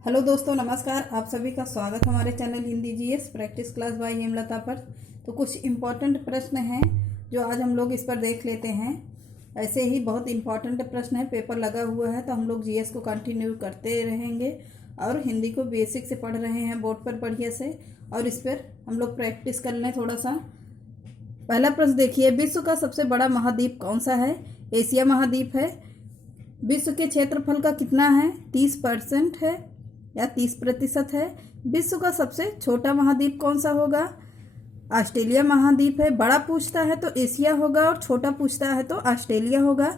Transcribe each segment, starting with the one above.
Hello दोस्तों, नमस्कार। आप सभी का स्वागत हमारे channel Hindi GS practice class by Hemlata पर। तो कुछ इम्पोर्टेंट प्रश्न हैं जो आज हम लोग इस पर देख लेते हैं। ऐसे ही बहुत इम्पोर्टेंट प्रश्न है, पेपर लगा हुआ है, तो हम लोग जीएस को कंटिन्यू करते रहेंगे और हिंदी को बेसिक से पढ़ रहे हैं बोर्ड पर बढ़िया से, और इस पर हम लोग प्रैक्टिस कर लें थोड़ा सा। पहला प्रश्न देखिए, विश्व का सबसे बड़ा महाद्वीप कौन सा है? एशिया महाद्वीप है। विश्व के क्षेत्रफल का कितना है? 30% है या 30% है। विश्व का सबसे छोटा महाद्वीप कौन सा होगा? ऑस्ट्रेलिया महाद्वीप है। बड़ा पूछता है तो एशिया होगा और छोटा पूछता है तो ऑस्ट्रेलिया होगा।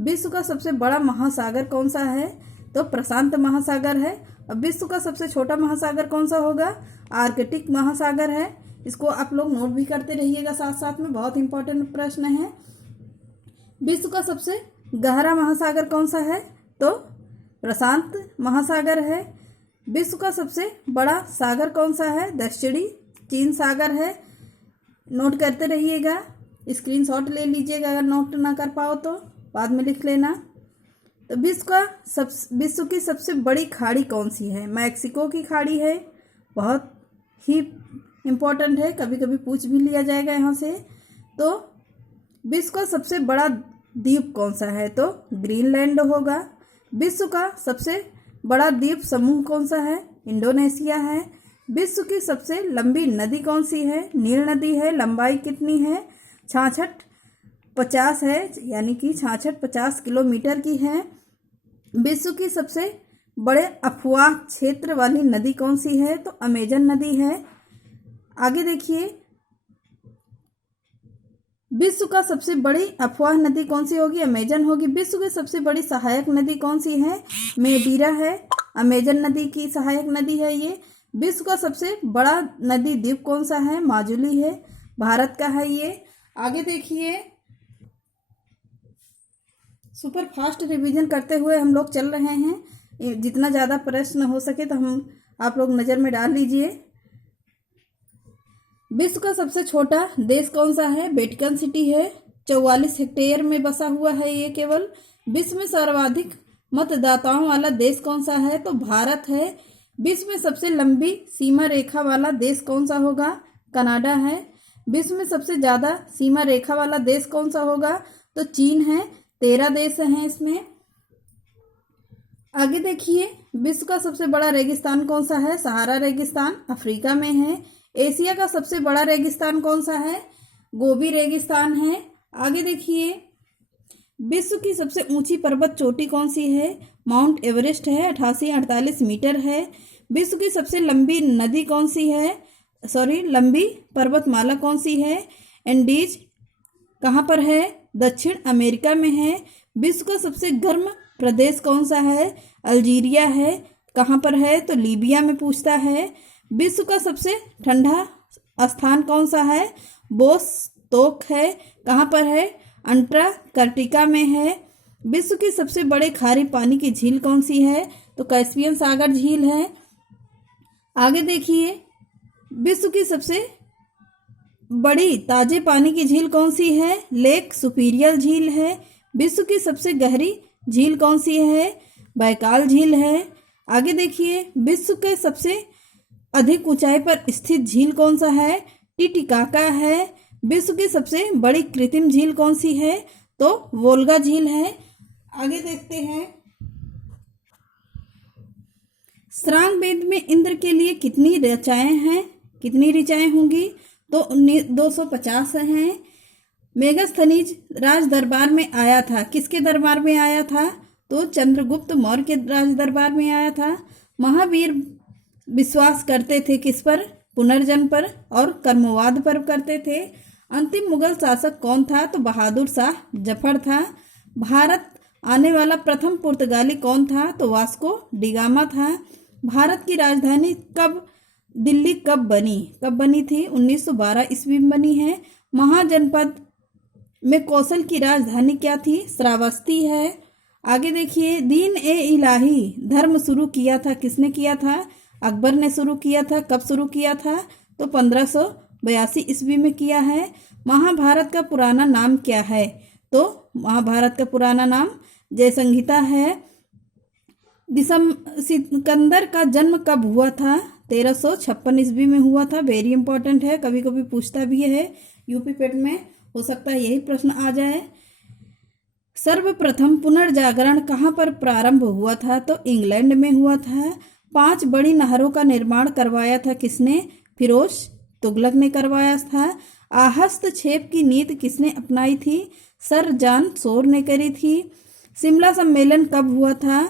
विश्व का सबसे बड़ा महासागर कौन सा है? तो प्रशांत महासागर है। और विश्व का सबसे छोटा महासागर कौन सा होगा? आर्कटिक महासागर है। इसको आप लोग नोट भी करते रहिएगा साथ साथ में, बहुत इंपॉर्टेंट प्रश्न है। विश्व का सबसे गहरा महासागर कौन सा है? तो प्रशांत महासागर है। विश्व का सबसे बड़ा सागर कौन सा है? दक्षिणी चीन सागर है। नोट करते रहिएगा, स्क्रीनशॉट ले लीजिएगा अगर नोट ना कर पाओ तो बाद में लिख लेना। तो विश्व की सबसे बड़ी खाड़ी कौन सी है? मैक्सिको की खाड़ी है। बहुत ही इम्पोर्टेंट है, कभी कभी पूछ भी लिया जाएगा यहाँ से। तो विश्व का सबसे बड़ा द्वीप कौन सा है? तो ग्रीनलैंड होगा। विश्व का सबसे बड़ा द्वीप समूह कौन सा है? इंडोनेशिया है। विश्व की सबसे लंबी नदी कौन सी है? नील नदी है। लंबाई कितनी है? 6650 है, यानी कि 6650 किलोमीटर की है। विश्व की सबसे बड़े अफवाह क्षेत्र वाली नदी कौन सी है? तो अमेजन नदी है। आगे देखिए, विश्व का सबसे बड़ी अफवाह नदी कौन सी होगी? अमेजन होगी। विश्व की सबसे बड़ी सहायक नदी कौन सी है? मेडीरा है। अमेजन नदी की सहायक नदी है ये। विश्व का सबसे बड़ा नदी द्वीप कौन सा है? माजुली है, भारत का है ये। आगे देखिए, सुपर फास्ट रिवीजन करते हुए हम लोग चल रहे हैं। जितना ज़्यादा प्रश्न हो सके तो आप लोग नज़र में डाल लीजिए। विश्व का सबसे छोटा देश कौन सा है? वेटिकन सिटी है। 44 हेक्टेयर में बसा हुआ है ये केवल। विश्व में सर्वाधिक मतदाताओं वाला देश कौन सा है? तो भारत है। विश्व में सबसे लंबी सीमा रेखा वाला देश कौन सा होगा? कनाडा है। विश्व में सबसे ज़्यादा सीमा रेखा वाला देश कौन सा होगा? तो चीन है। 13 देश हैं इसमें। आगे देखिए, विश्व का सबसे बड़ा रेगिस्तान कौन सा है? सहारा रेगिस्तान अफ्रीका में है। एशिया का सबसे बड़ा रेगिस्तान कौन सा है? गोबी रेगिस्तान है। आगे देखिए, विश्व की सबसे ऊंची पर्वत चोटी कौन सी है? माउंट एवरेस्ट है, 8848 मीटर है। विश्व की सबसे लंबी नदी कौन सी है? लंबी पर्वतमाला कौन सी है? एंडीज कहाँ पर है? दक्षिण अमेरिका में है। विश्व का सबसे गर्म प्रदेश कौन सा है? अल्जीरिया है। कहाँ पर है? तो लीबिया में पूछता है। विश्व का सबसे ठंडा स्थान कौन सा है? बोस्तोक है। कहाँ पर है? अंटार्कटिका में है। विश्व की सबसे बड़े खारे पानी की झील कौन सी है? तो कैस्पियन सागर झील है। आगे देखिए, विश्व की सबसे बड़ी ताजे पानी की झील कौन सी है? लेक सुपीरियर झील है। विश्व की सबसे गहरी झील कौन सी है? बैकाल झील है। आगे देखिए, विश्व के सबसे अधिक ऊंचाई पर स्थित झील कौन सा है? टिटिकाका है। विश्व की सबसे बड़ी कृत्रिम झील कौन सी है? तो वोल्गा झील है। आगे देखते हैं, श्रांग वेद में इंद्र के लिए कितनी ऋचाएं हैं? कितनी ऋचाएं होंगी? तो 250 हैं। मेगास्थनीज राज दरबार में आया था। किसके दरबार में आया था? तो चंद्रगुप्त मौर्य के राज दरबार में आया था। महावीर विश्वास करते थे किस पर? पुनर्जन्म पर और कर्मवाद पर करते थे। अंतिम मुगल शासक कौन था? तो बहादुर शाह जफर था। भारत आने वाला प्रथम पुर्तगाली कौन था? तो वास्को डिगामा था। भारत की राजधानी दिल्ली कब बनी थी? 1912 ईस्वी में बनी है। महाजनपद में कौशल की राजधानी क्या थी? श्रावस्ती है। आगे देखिए, दीन ए इलाही धर्म शुरू किया था। किसने किया था? अकबर ने शुरू किया था। कब शुरू किया था? तो 1582 ईस्वी में किया है। महाभारत का पुराना नाम क्या है? तो महाभारत का पुराना नाम जय संहिता है। सिकंदर का जन्म कब हुआ था? 1356 ईस्वी में हुआ था। वेरी इंपॉर्टेंट है, कभी कभी पूछता भी है यूपी पेट में, हो सकता है यही प्रश्न आ जाए। सर्वप्रथम पुनर्जागरण कहाँ पर प्रारंभ हुआ था? तो इंग्लैंड में हुआ था। 5 बड़ी नहरों का निर्माण करवाया था किसने? फिरोज तुगलक ने करवाया था। हस्तक्षेप की नीति किसने अपनाई थी? सर जॉन शोर ने करी थी। शिमला सम्मेलन कब हुआ था?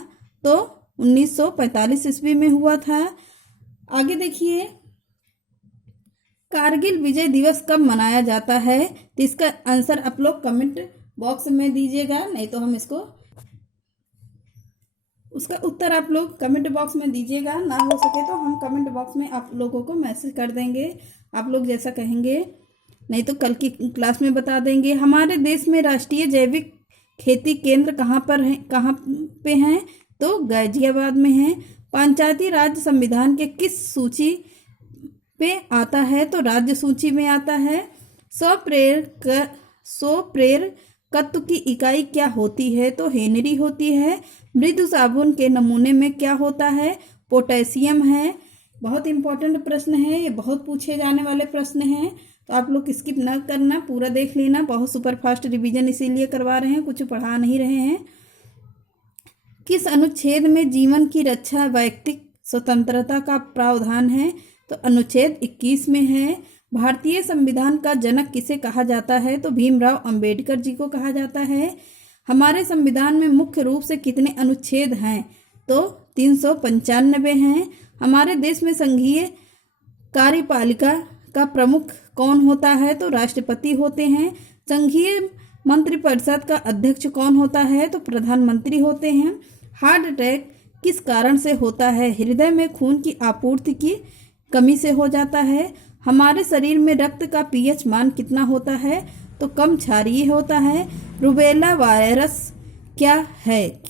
तो 1945 ईस्वी में हुआ था। आगे देखिए, कारगिल विजय दिवस कब मनाया जाता है? तो इसका आंसर आप लोग कमेंट बॉक्स में दीजिएगा, नहीं तो हम इसको उसका उत्तर आप लोग कमेंट बॉक्स में दीजिएगा। ना हो सके तो हम कमेंट बॉक्स में आप लोगों को मैसेज कर देंगे, आप लोग जैसा कहेंगे, नहीं तो कल की क्लास में बता देंगे। हमारे देश में राष्ट्रीय जैविक खेती केंद्र कहाँ पे हैं? तो गाजियाबाद में है। पंचायती राज संविधान के किस सूची पे आता है? तो राज्य सूची में आता है। स्वप्रेरकत्व की इकाई क्या होती है? तो हेनरी होती है। मृदु साबुन के नमूने में क्या होता है? पोटेशियम है। बहुत इंपॉर्टेंट प्रश्न है, ये बहुत पूछे जाने वाले प्रश्न हैं, तो आप लोग स्किप न करना, पूरा देख लेना। बहुत सुपरफास्ट रिवीजन इसीलिए करवा रहे हैं, कुछ पढ़ा नहीं रहे हैं। किस अनुच्छेद में जीवन की रक्षा व्यक्तिक स्वतंत्रता का प्रावधान है? तो अनुच्छेद 21 में है। भारतीय संविधान का जनक किसे कहा जाता है? तो भीमराव अंबेडकर जी को कहा जाता है। हमारे संविधान में मुख्य रूप से कितने अनुच्छेद हैं? तो 395 हैं। हमारे देश में संघीय कार्यपालिका का प्रमुख कौन होता है? तो राष्ट्रपति होते हैं। संघीय मंत्रिपरिषद का अध्यक्ष कौन होता है? तो प्रधानमंत्री होते हैं। हार्ट अटैक किस कारण से होता है? हृदय में खून की आपूर्ति की कमी से हो जाता है। हमारे शरीर में रक्त का पीएच मान कितना होता है? तो कम क्षारीय होता है। रुबेला वायरस क्या है?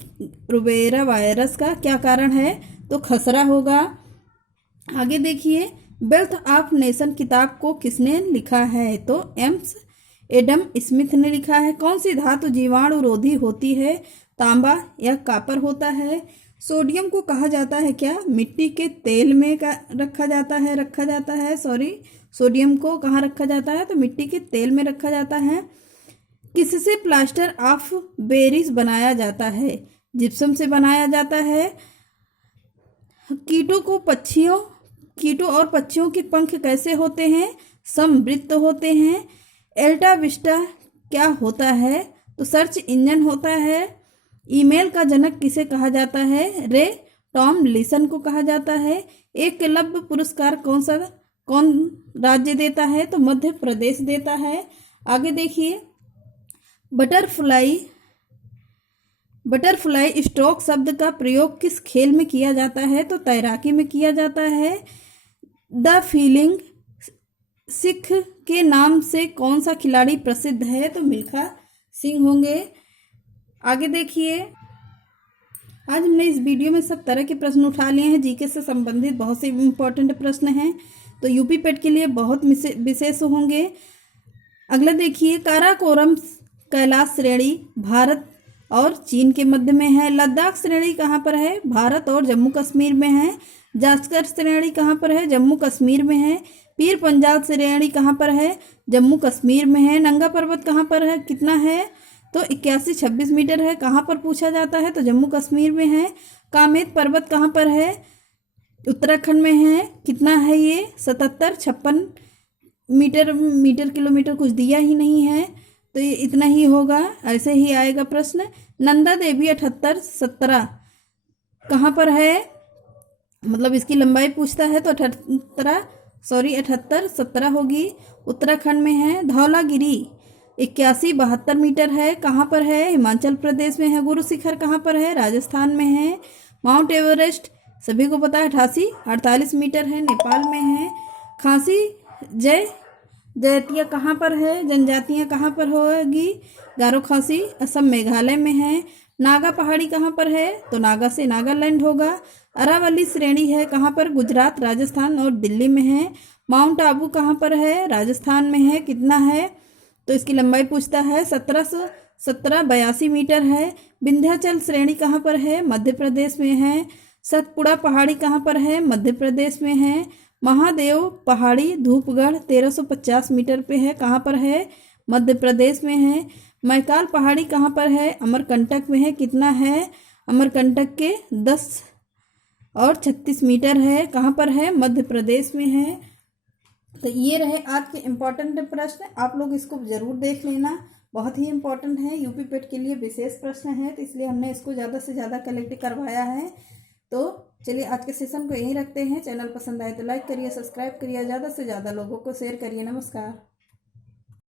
रुबेला वायरस का क्या कारण है? तो खसरा होगा। आगे देखिए, वेल्थ ऑफ नेशन किताब को किसने लिखा है? तो एडम स्मिथ ने लिखा है। कौन सी धातु जीवाणु रोधी होती है? तांबा या कॉपर होता है। सोडियम को कहा जाता है क्या? मिट्टी के तेल में रखा जाता है। सोडियम को कहाँ रखा जाता है? तो मिट्टी के तेल में रखा जाता है। किससे प्लास्टर ऑफ पेरिस बनाया जाता है? जिप्सम से बनाया जाता है। कीटों और पक्षियों के पंख कैसे होते हैं? समवृत्त होते हैं। एल्टा विस्टा क्या होता है? तो सर्च इंजन होता है। ईमेल का जनक किसे कहा जाता है? रे टॉमलिंसन को कहा जाता है। एकलव्य पुरस्कार कौन राज्य देता है? तो मध्य प्रदेश देता है। आगे देखिए, बटरफ्लाई स्ट्रोक शब्द का प्रयोग किस खेल में किया जाता है? तो तैराकी में किया जाता है। द फीलिंग सिख के नाम से कौन सा खिलाड़ी प्रसिद्ध है? तो मिल्खा सिंह होंगे। आगे देखिए, आज हमने इस वीडियो में सब तरह के प्रश्न उठा लिए हैं। जीके से संबंधित बहुत से इम्पोर्टेंट प्रश्न हैं, तो यूपी पेट के लिए बहुत विशेष होंगे। अगला देखिए, काराकोरम कैलाश श्रेणी भारत और चीन के मध्य में है। लद्दाख श्रेणी कहाँ पर है? भारत और जम्मू कश्मीर में है। जास्कर श्रेणी कहाँ पर है? जम्मू कश्मीर में है। पीर पंजाल श्रेणी कहाँ पर है? जम्मू कश्मीर में है। नंगा पर्वत कहाँ पर है? कितना है? तो 8126 मीटर है। कहाँ पर पूछा जाता है? तो जम्मू कश्मीर में है। कामेत पर्वत कहाँ पर है? उत्तराखंड में है। कितना है ये? 7756 मीटर किलोमीटर कुछ दिया ही नहीं है, तो ये इतना ही होगा। ऐसे ही आएगा प्रश्न। नंदा देवी 7817 कहाँ पर है? मतलब इसकी लंबाई पूछता है तो 7817 होगी, उत्तराखंड में है। धौलागिरी 8172 मीटर है। कहाँ पर है? हिमाचल प्रदेश में है। गुरु शिखर कहाँ पर है? राजस्थान में है। माउंट एवरेस्ट सभी को पता है 8848 मीटर है, नेपाल में है। खासी जयतिया कहाँ पर है? जनजातियाँ कहाँ पर होगी? गारो खासी असम मेघालय में है। नागा पहाड़ी कहाँ पर है? तो नागा से नागालैंड होगा। अरावली श्रेणी है कहाँ पर? गुजरात, राजस्थान और दिल्ली में है। माउंट आबू कहाँ पर है? राजस्थान में है। कितना है? तो इसकी लंबाई पूछता है 1700 1782 मीटर है। विंध्याचल श्रेणी कहाँ पर है? मध्य प्रदेश में है। सतपुड़ा पहाड़ी कहाँ पर है? मध्य प्रदेश में है। महादेव पहाड़ी धूपगढ़ 1350 मीटर पे है, कहाँ पर है? मध्य प्रदेश में है। मैकाल पहाड़ी कहाँ पर है? अमरकंटक में है। कितना है? अमरकंटक के 10 और 36 मीटर है, कहाँ पर है? मध्य प्रदेश में है। तो ये रहे आज के इम्पोर्टेंट प्रश्न, आप लोग इसको ज़रूर देख लेना, बहुत ही इम्पोर्टेंट है। यूपी पेट के लिए विशेष प्रश्न है, तो इसलिए हमने इसको ज़्यादा से ज़्यादा कलेक्ट करवाया है। तो चलिए आज के सेशन को यहीं रखते हैं। चैनल पसंद आए तो लाइक करिए, सब्सक्राइब करिए, ज़्यादा से ज़्यादा लोगों को शेयर करिए। नमस्कार।